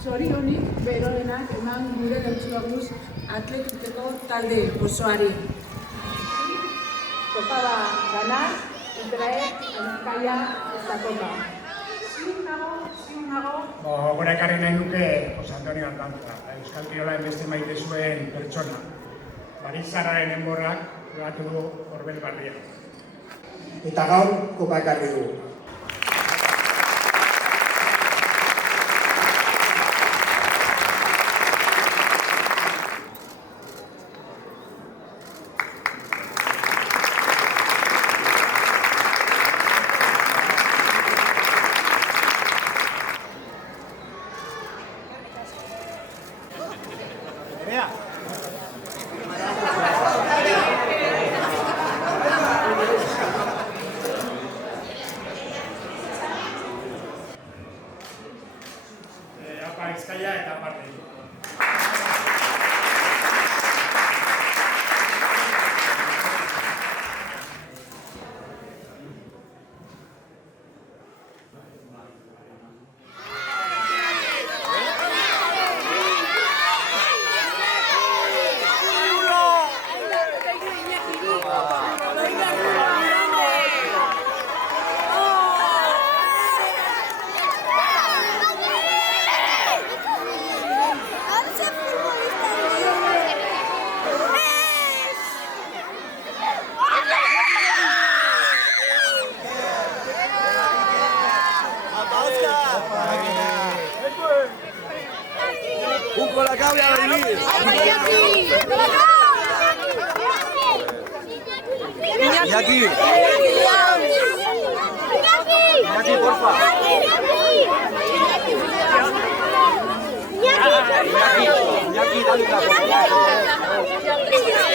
zorionik berorenak eman gure Bertsolaguz atletikeko talde osoari. Tocaba ganar y traer a Bizkaia esta copa. Ziur nago. Gora ekarri nahi nuke Jose Antonio Ardanza, Euskal Kirolaren beste maite zuen pertsona. Barizarraren enborrak probatu du Orbel Barria. Eta gaur kopa ekarri du. Bizkaia eta parte ditu. ¡Un colacao ya a venir! ¡Iñaki! ¡Iñaki, porfa! ¡Iñaki, dale una, por favor!